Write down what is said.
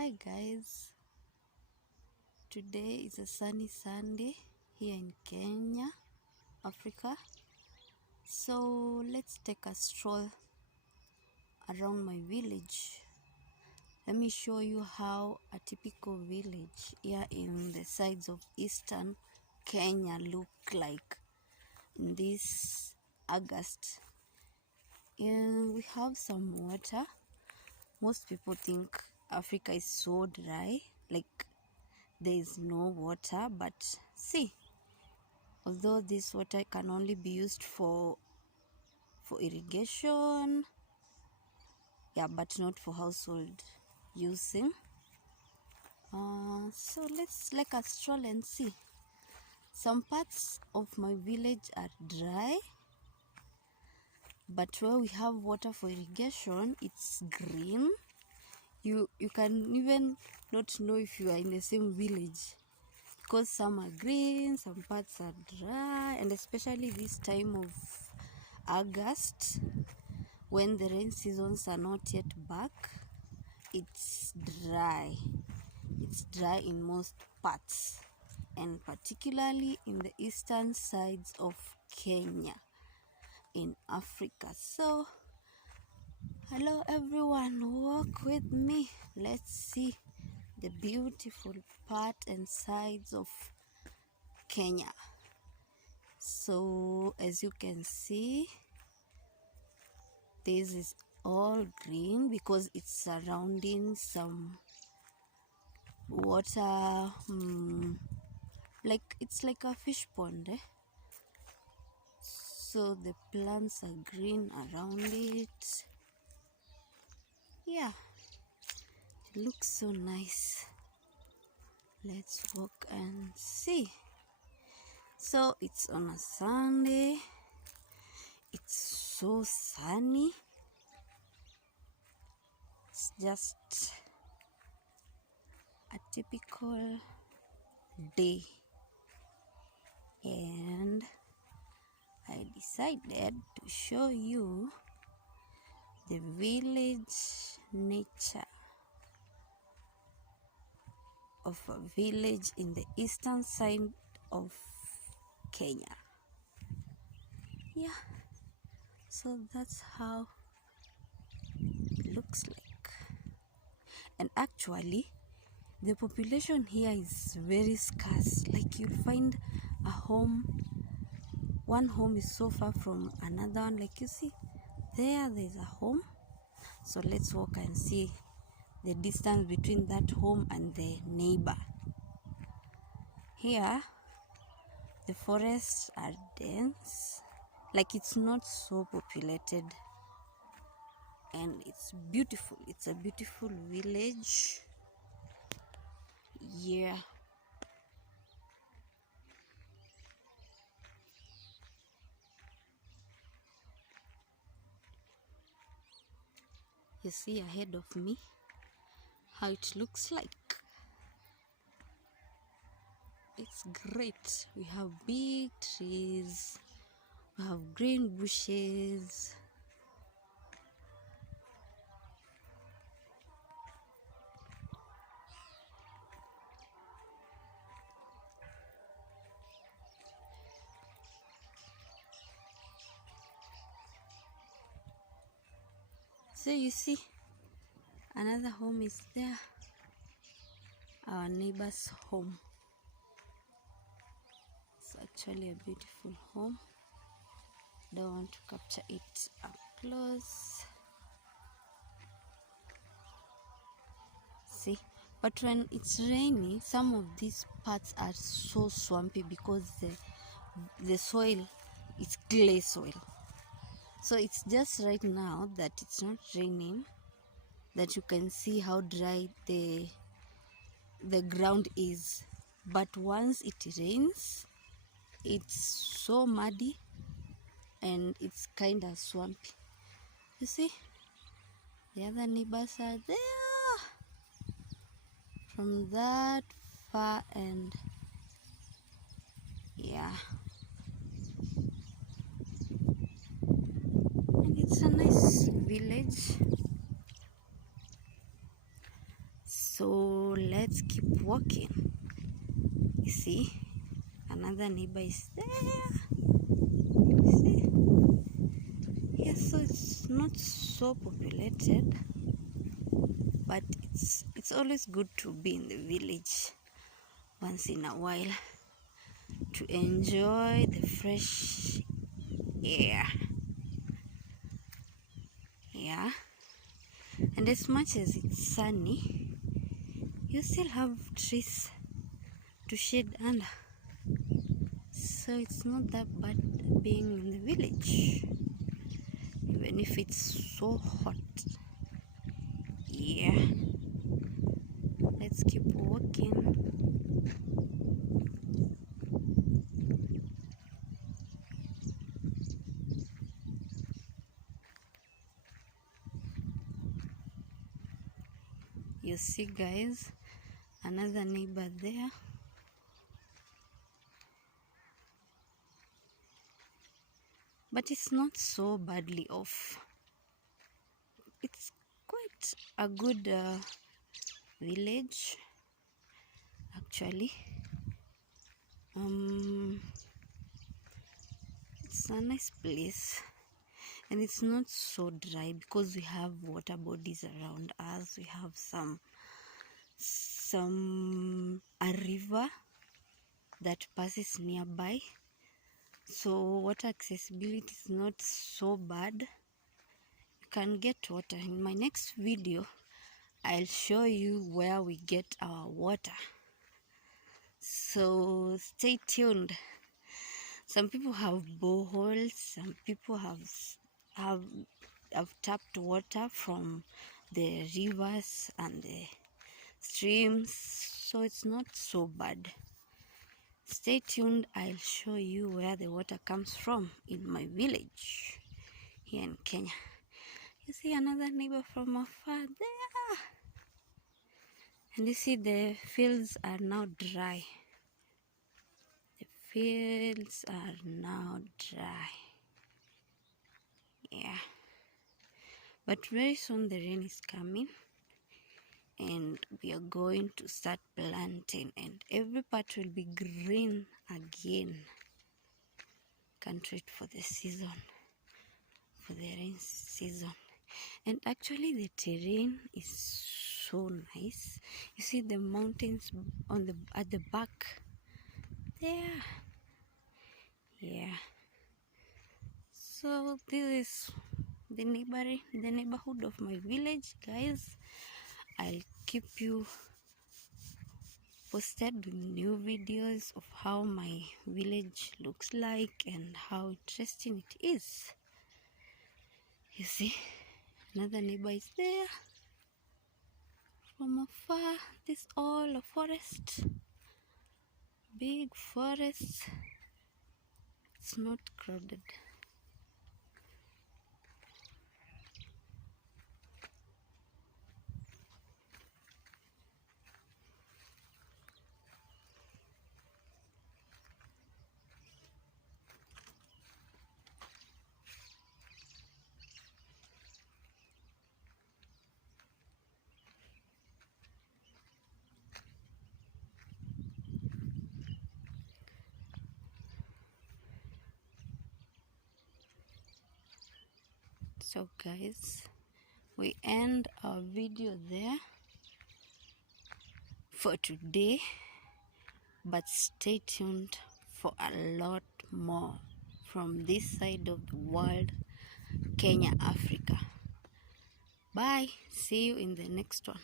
Hi guys, today is a sunny Sunday here in Kenya, Africa. So let's take a stroll around my village. Let me show you how a typical village here in the sides of eastern Kenya look like in this August. And we have some water. Most people think Africa is so dry, like there is no water, but see, although this water can only be used for irrigation, but not for household using. So let's like a stroll and see. Some parts of my village are dry, but where we have water for irrigation, it's green. You can even not know if you are in the same village, because some are green, some parts are dry, and especially this time of August, when the rain seasons are not yet back, it's dry. It's dry in most parts, and particularly in the eastern sides of Kenya in Africa. So hello everyone, walk with me. Let's see the beautiful part and sides of Kenya. So as you can see, this is all green because it's surrounding some water, like it's like a fish pond, so the plants are green around it. Yeah, it looks so nice. Let's walk and see. So it's on a Sunday. It's so sunny. It's just a typical day, and I decided to show you the village nature of a village in the eastern side of Kenya. Yeah, so that's how it looks like. And actually, the population here is very scarce. Like you'll find a home, one home is so far from another one. Like you see, there's a home. So let's walk and see the distance between that home and the neighbor. Here, the forests are dense, like it's not so populated, and it's beautiful. It's a beautiful village. Yeah. You see ahead of me how it looks like. It's great. We have big trees, we have green bushes. So you see, another home is there, our neighbor's home. It's actually a beautiful home. Don't want to capture it up close. See, but when it's rainy, some of these parts are so swampy because the soil is clay soil. So it's just right now that it's not raining that you can see how dry the ground is. But once it rains, it's so muddy and it's kind of swampy. You see, the other neighbors are there from that far end. Yeah, and it's a nice village. So let's keep walking. You see, another neighbor is there. You see? Yes, so it's not so populated, but it's always good to be in the village once in a while to enjoy the fresh air. Yeah, and as much as it's sunny, you still have trees to shade under, so it's not that bad being in the village, even if it's so hot. Yeah, let's keep walking. You see, guys, another neighbor there. But it's not so badly off. It's quite a good village, actually. It's a nice place, and it's not so dry because we have water bodies around us. We have a river that passes nearby, so water accessibility is not so bad. You can get water. In my next video, I'll show you where we get our water, so stay tuned. Some people have boreholes, some people have tapped water from the rivers and the streams, so it's not so bad. Stay tuned, I'll show you where the water comes from in my village here in Kenya. You see another neighbor from afar there, and you see the fields are now dry. The fields are now dry. Yeah, but very soon the rain is coming and we are going to start planting, and every part will be green again. Can't wait for the season, for the rain season. And actually the terrain is so nice. You see the mountains at the back there. Yeah, so this is the neighborhood of my village, guys. I'll keep you posted with new videos of how my village looks like and how interesting it is. You see, another neighbor is there from afar. This all a forest, big forest. It's not crowded. So guys, we end our video there for today, but stay tuned for a lot more from this side of the world, Kenya, Africa. Bye. See you in the next one.